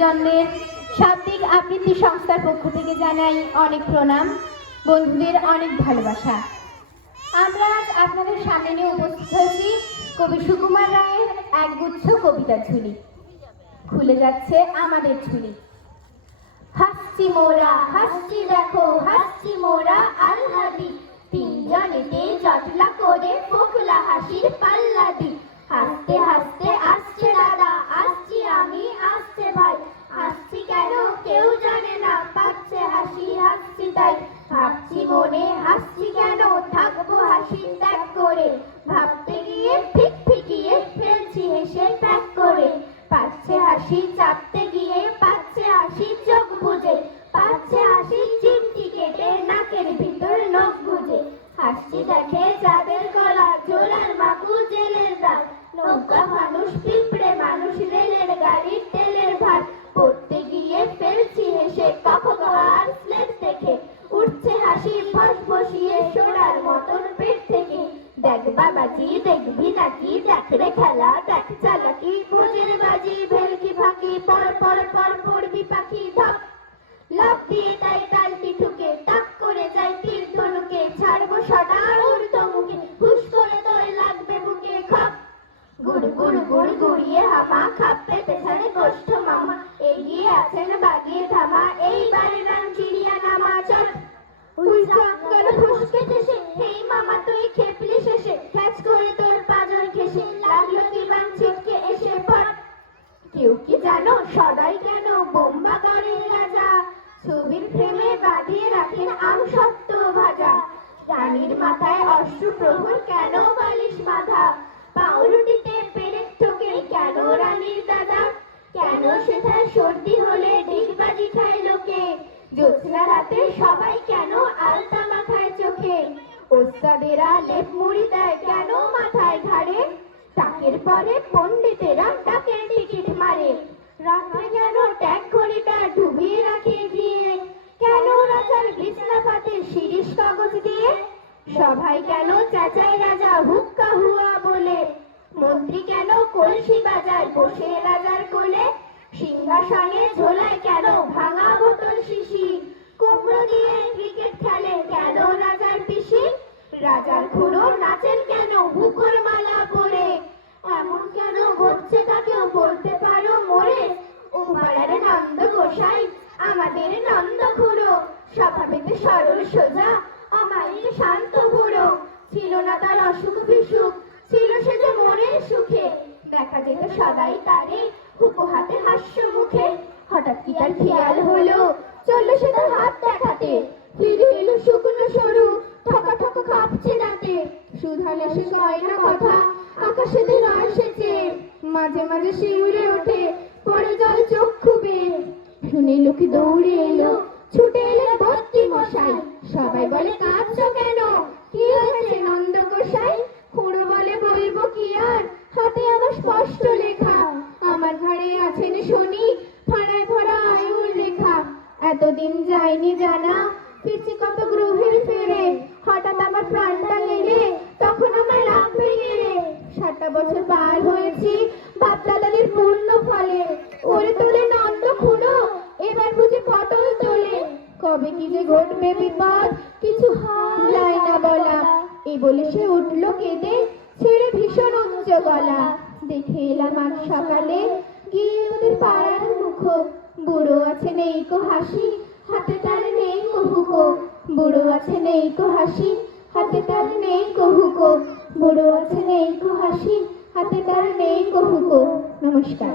জন্মের শাব্দিক আবৃত্তি সংস্থার পক্ষ থেকে জানাই অনেক প্রণাম, বন্ধুদের অনেক ভালোবাসা। আমরা আজ আপনাদের সামনে নিয়ে উপস্থিত হয়েছি কবি সুকুমার রায়ের একগুচ্ছ কবিতার ঝুলি। খুলে যাচ্ছে আমাদের ঝুলি। হাসছি মোরা, হাসছি দেখো, হাসছি মোরা আলহাদি, তিনজনেতে জটলা করে ফোকলা হাসির পাল্লা দি। হাসতে হাসতে আসছে দাদা, আসছি আমি, আসছে ভাই। হাসছি কেন কেউ জানে না, পাচ্ছে হাসি, হাসছি তাই। ভাবছি মনে হাসছি কেন, থাকবো হাসি ত্যাগ করে। ভাবতে গিয়ে ঠিক ফিকিয়ে ফেলছি হেসে ত্যাগ করে। পাচ্ছে হাসি চাপতে গিয়ে, পাচ্ছে হাসি চোখ বুঝে। পাচ্ছে হাসি চিমটি কেটে নাকের ভিতর নখ বুঝে। হাসছি দেখে যাদের গলা, জোলার মাকু জেলের দাগ। নৌকা মানুষ, পিঁপড়ে মানুষ, রেলের গাড়ির তেলের ভার। পড়তে গিয়ে ফেলছি হেসে কখবার স্লেট থেকে। উঠছে হাসি ফস বসিয়ে সোনার মতন পেট থেকে। দেখ বাবাজি দেখবি নাকি, দেখ রে খেলা, দেখ চালাকি, ভোজের বাজি ভেলকি ফাঁকি, পর পর পর পড়বি পাখি। ধপ লাফ দিয়ে তাই তালটি ঠুকে, টাক করে যাই তীর ধনুকে। ছাড়বো সদা উড়তো মুখে, হুশ করে তোর লাগবে বুকে। খপ গুড় গুড় গুড় গুড়িয়ে হামা, খাপে পেছনে গোষ্ঠ মামা। এগিয়ে আছেন বাগিয়ে ধামা, এইবারে রান চিড়িয়া নামা। চল উল্টাঙ্গল ফুসকে দেশে, হেই মামা তুই খেপলি শেষে। খ্যাচ করে তোর পাজর ঘেসে, লাগলো কি বান ছিটকে এসে। পর কেউ কি জানো সদাই কেন বোম্বা করে রাজা, ছবির ফ্রেমে বাঁধিয়ে রাখেন আম সত্য ভাজা। রানীর মাথায় অশ্রু প্রভুর কেন বালিশ বাঁধা, পাউরুটিতে পেরেক ঠোকে কেন রানীর দাদা। কেন সেথায় সর্দি হলে ডিগবাজি খায় লোকে, জ্যোৎস্না রাতে সবাই কেন আলতা মাথায় চোখে। ওস্তাদেরা লেপ মুড়ি দেয় কেন মাথায় ঘাড়ে, টাকের পরে পণ্ডিতেরা টাকের টিকিট মারে। রাত্রে কেন ট্যাগ ঘড়িটা ডুবিয়ে রাখে গিয়ে, কেন রাজার বিছনা পাতে শিরিষ কাগজ দিয়ে। সভায় কেন চেঁচায় রাজা হুক্কা হুয়া বলে, মন্ত্রী কেন কলসি বাজায় বসে রাজার কোলে। সিংহাসনে ঝোলায় কেন ভাঙা বোতল শিশি, কুমড়ো দিয়ে ক্রিকেট খেলে কেন রাজার পিসি। রাজার খুড়ো নাচেন কেন হুকোর মালা পরে, এমন কেন ঘটছে তাকেও বলতে পারো মোরে। ও পাড়ার নন্দ গোসাই আমাদের নন্দ খুড়ো, স্বভাবেতে সরল সোজা অমায়িক শান্ত বুড়ো। ছিল না তার অসুখ বিসুখ, ছিল সে যে মনের সুখে। দেখা যেত সদাই তারে হুকো হাতে হাস্য মুখে। হঠাৎ কি তার খেয়াল হলো, চললো সে তার হাত দেখাতে। ফিরে এলো শুকনো সরু, ঠকা ঠকা কাঁপছে দাঁতে। সুধালে সে গয়না কথা, আকাশেতে রয় সেচে। মাঝে মাঝে শিউরে ওঠে, পরে জল চক্ষু বেয়ে। শুনে লোকে দৌড়ে এলো, ছুটে এলেন বদ্যি মশাই। সবাই বলে কাঁদছো কেন, কি হয়েছে নন্দ গোসাই। খুড়ো বলে বলবো কি আর, হাতে আমার স্পষ্ট লেখা। আমার ঘাড়ে আছেন শনি, ফাড়ায় ভরা আয়ুর লেখা। এতদিন যায়নি জানা, পিছি কত গ্রহের ফেরে। হঠাৎ আমার প্রাণটা গেলে, তখন আমার রাখবে গেলে। 60টা বছর পার হয়েছি বাপদাদাদের পূর্ণ ফলে। ওরে তোলে নন্দ খুড়ো, এবার বুঝি পটল তোলে। কবে কি যে ঘটবে বিপদ, কিছু হয় না বলা। এই বলে সে উঠলো কেঁদে, ছেড়ে ভীষণ উচ্চ গলা। দেখে এলাম আজ সকালে, গিয়ে ওদের পাড়ার মুখ। বুড়ো আছে নেই কো হাসি, হাতে তার নেই কো হুকো। বুড়ো আছে নেই কো হাসি, হাতে তার নেই কো হুকো। বুড়ো আছে নেই কো হাসি, হাতে তার নেই কো হুকো। নমস্কার।